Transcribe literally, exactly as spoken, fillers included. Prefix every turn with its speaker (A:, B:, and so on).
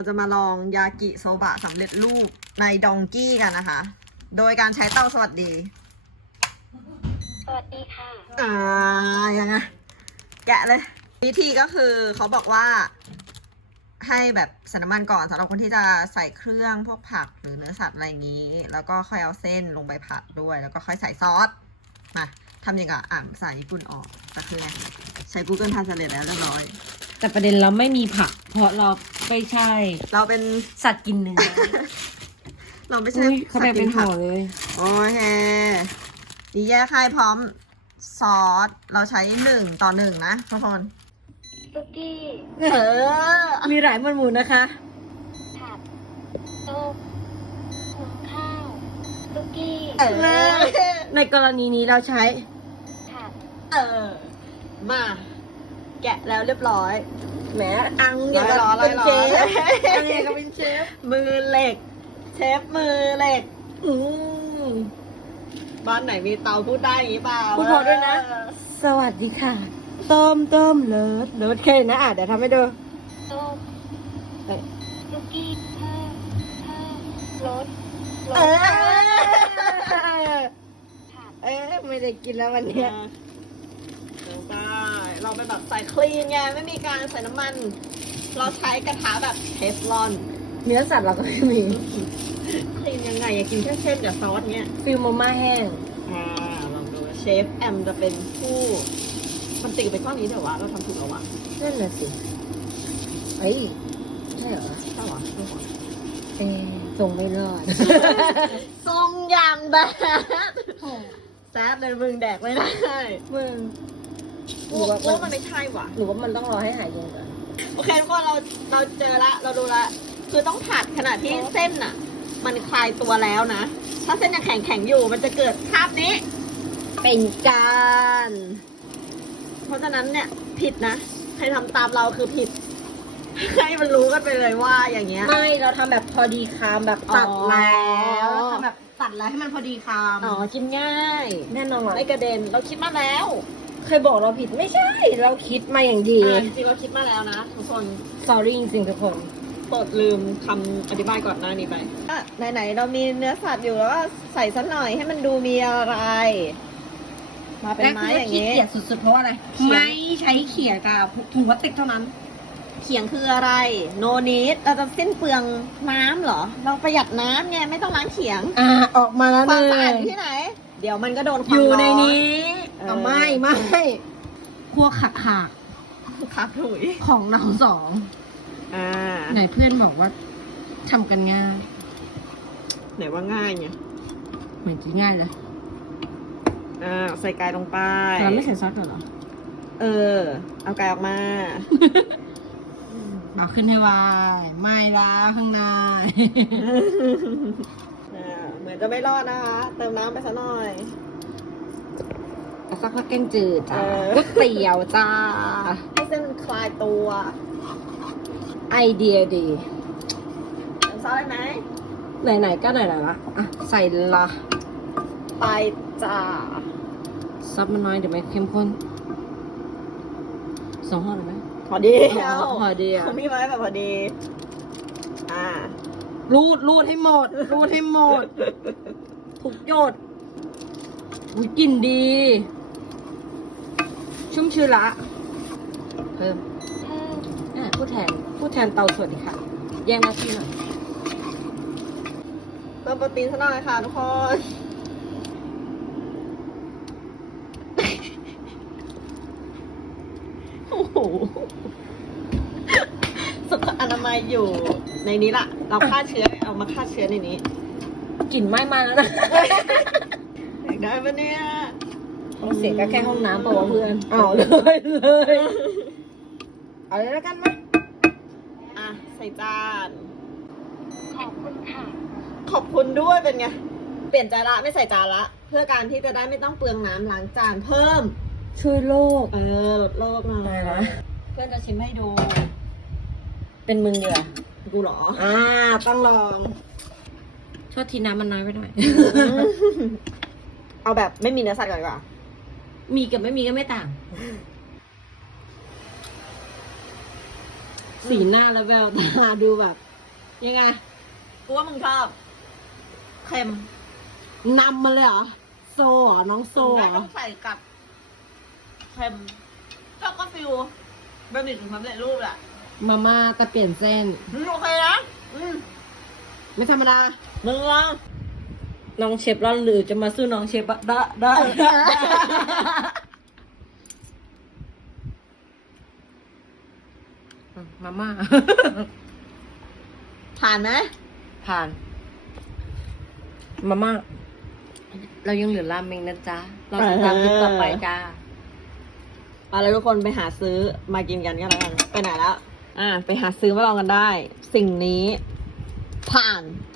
A: เราจะมาลองยากิโซบะสำเร็จรูปในดองกี้กันนะคะ โดยการใช้เตาสวัสดี
B: สวัสดีค่ะ
A: อ่ายังไงแกะเลย วิธีก็คือเขาบอกว่า ให้แบบใส่น้ำมันก่อนสำหรับคนที่จะใส่เครื่องพวกผักหรือเนื้อสัตว์อะไรอย่างนี้ แล้วก็ค่อยเอาเส้นลงไปผัดด้วย แล้วก็ค่อยใส่ซอสมาทำอย่างกับอ่านภาษาญี่ปุ่นออกแต่คือไงใช้ Google Translate แล้วเรียบร้อย
C: แต่ประเด็นเราไม่มีผัก เพราะเราไม่ใช่
A: เราเป็น
C: สัตว์กินเนื้อ
A: เราไม่ใช่
C: อุ้ยเขาแบ่งเป็นห่อ
A: สัตว์กิ
C: เลย
A: โอเคนี่แยกให้พร้อมซอส เราใช้หนึ่งต่อหนึ่งนะทุกคน
B: ซุกี้
A: เออ
C: มีหลายหมวดหมู่นะคะ
B: ผัดต้มหุงข้าวซุกี้
A: เออ
C: ในกรณีนี้เราใช้
B: ผัด
A: เออ มา แกะแล้วเรียบร้อย
C: แหมอังเนี่ย
A: ร้อยๆ
C: เป็นเชฟ
A: ร้อยๆ
C: อังเนี่ยก็เป็นเชฟ
A: มือเหล็ก เชฟมือเหล็ก
C: อืม
A: บ้านไหนมีเตาพูดได้อย่างนี้เปล่า
C: พูดพอด้วยนะ สวัสดีค่ะ ต้มต้มเลิศเลิศแค่นี้นะอ่ะเดี๋ยวทำให้ดู
B: ต้ม
C: เอ้ย
B: ซุกี้เพิ่มเพิ่มรสร
A: เอ
B: ส
A: อ
B: ผัด
C: เอ๊ะไม่ได้กินแล้ววันเนี้ย
A: ใช่เราเป็นแบบใส่คลีนไงไม่มีการใส่น้ำมัน เราใช้กระทะแบบเทฟลอน
C: เนื้อสัตว์เราก็ไม่มี
A: คลีนยังไงอยากกินแค่เส้นกับซอสเนี้ย
C: ฟิลมาม่าแห้ง
A: อ่าลองดูเชฟแอมจะเป็นผู้มันติดเป็นข้อนี้เดี๋ยววะเราทำถูกแล้ววะ
C: นั่นน่ะสิเอ้ยใช่เหรอ
A: ใช่หรอถูกหรอ
C: เอ๊ะส่งไม่รอด
A: ทรงอย่างแบบแซดเลยมึงแดกไม่ได้
C: มึง
A: กูว่ามันไม่ใช่ว่ะ
C: หรือว่ามันต้องรอให้หายเย็นก่อน
A: โอเคทุกคนเราเราเจอละเราดูละคือต้องผัดขณะที่เส้นอ่ะ มันคลายตัวแล้วนะ ถ้าเส้นยังแข็งแข็งๆอยู่มันจะเกิดภาพนี้
C: เป็นการ
A: เพราะฉะนั้นเนี่ยผิดนะใครทำตามเราคือผิด ให้มันรู้กันไปเลยว่าอย่างเงี้ย
C: ไม่เราทำแบบพอดีคำแบบตัด
A: อ๋อ
C: แล้วทำแบบตัดแล้วให้มันพอดีค
A: อ๋อกินง่าย
C: ำแน่นอน
A: ไม่กระเด็นเราคิดมาแล้ว
C: เคยบอกเราผิดไม่ใช่ เราคิดมาอย่างดี
A: อ่าจริงๆเราคิดมาแล้วนะทุกคน
C: sorry จริงๆทุกคน
A: โปรดลืมคำอธิบายก่อนหน้านี้ไปไหนๆเรามีเนื้อสัตว์อยู่แล้วก็ใส่สักหน่อยให้มันดูมีอะไร มาเป็นไม้อย่าง
C: นี้
A: นี้
C: เกียดสุดๆเพราะอะไร
A: เขียง
C: ไม่ใช้เขียกับถุงพลาสติกเท่านั้น
A: เขียงคืออะไร โนนิดเราจะสิ้นเปลืองน้ำเหรอ เราประหยัดน้ำไงไม่ต้องล้างเขียง
C: อ่าออกมาแล้ว
A: ความ
C: เล
A: สะอาด
C: ย
A: อยู่ที่ไหน เดี๋ยวมันก็โดนความ
C: อยู่
A: ร้อน
C: ในนี้
A: เออ
C: เอาไม่ไม่พวกขักขาก
A: ครับถุย
C: ของเราสอง
A: อ่า
C: ไหนเพื่อนบอกว่าทำกันง่าย
A: ไหนว่าง่ายไง
C: เหมือนจะง่ายเลย
A: อ่าใส่ไก่ลงไป
C: เราไม่ใส่ซอสก่อนเหรอ
A: เออ เอาไก่ออกมา
C: บอกขึ้นให้ไวไม่ละข้างใน
A: อ่าเหมือนจะไม่รอดนะคะ เติมน้ำไปซะหน่อย
C: เอาสักพักแกงจืดจ้า
A: เออ
C: ก๋วยเตี๋ยวจ้า
A: ให้เส้นมันคลายตัว
C: ไอเดียดี
A: เติมซอสได้ไหม
C: ไหนๆก็ไหนๆละอ่ะ ใส่ละ
A: ไปจ้า
C: ซับมันน้อยเดี๋ยวไม่เข้มข้นสองห่อเลยไหม
A: พอดี
C: อ๋อพอดีอะ
A: เขามีไว้แบบพอดี อ่า
C: รูดรูดให้หมด รูดให้หมด ทุกหยดอุ๊ยกลิ่นดี ชุ่มชื้นละ เพิ่ม
B: เพิ่ม
C: อ่ะผู้แทน ผู้แทนเตาสวัสดีค่ะ แย่งหน้าที่หน่อย
A: เติมโปรตีนซะหน่อยค่ะทุกคน โอ้โหสุขอนามัยอยู่ในนี้ล่ะ เราฆ่าเชื้อ เอามาฆ่าเชื้อในนี้
C: กลิ่นไหม้มาแล้วนะ
A: อยากได้ปะเนี่ย
C: เสียงก็แค่ห้องน้ำเปล่าวะเพื่อนเอาเลยเลยเอาเลยแล้วกันไหม
A: อ่ะ ใส่จาน
B: ขอบคุณค่ะ
A: ขอบคุณด้วยเป็นไง เปลี่ยนจานละไม่ใส่จานละ เพื่อการที่จะได้ไม่ต้องเปลืองน้ำล้างจานเพิ่ม
C: ช่วยโลก
A: เออลดโลกหน่อย
C: ได้ละ
A: เพื่อนจะชิมให้ดู
C: เป็นมึงเดียวา
A: กูเหรอ อ่า ต้องลอง
C: โทษทีน้ำมันน้อยไปหน่อย
A: เอาแบบไม่มีเนื้อสัตว์ก่อนดีกว่า
C: มีกับไม่มีก็ไม่ต่าง สีหน้าและแววตาดูแบบยังไง
A: กูว่ามึงชอบเค็ม
C: นำมาเลยเหรอ โซเหรอ น้องโซเหร
A: ได้
C: อ
A: ต้องใส่กับเค็มก็ก็ฟิวบะหมี่กึ่งสำเร็จรูปแหละ
C: มาม่าแต่เปลี่ยนเส้น
A: อืมโอเคนะอืม
C: ไม่ธรรมดา
A: มึงลอง
C: น้องเชฟร่อนหรือจะมาสู้น้องเชฟอะได้ได้ มาม่า
A: ผ่านไหม
C: ผ่าน มาม่า เรายังเหลือราเมงนะจ๊ะ เราติดตามคลิปต่อไปจ้า
A: เอาเลยทุกคนไปหาซื้อมากินกันก็แล้วกัน ไปไหนแล้ว อ่า ไปหาซื้อมาลองกันได้ สิ่งนี้ ผ่าน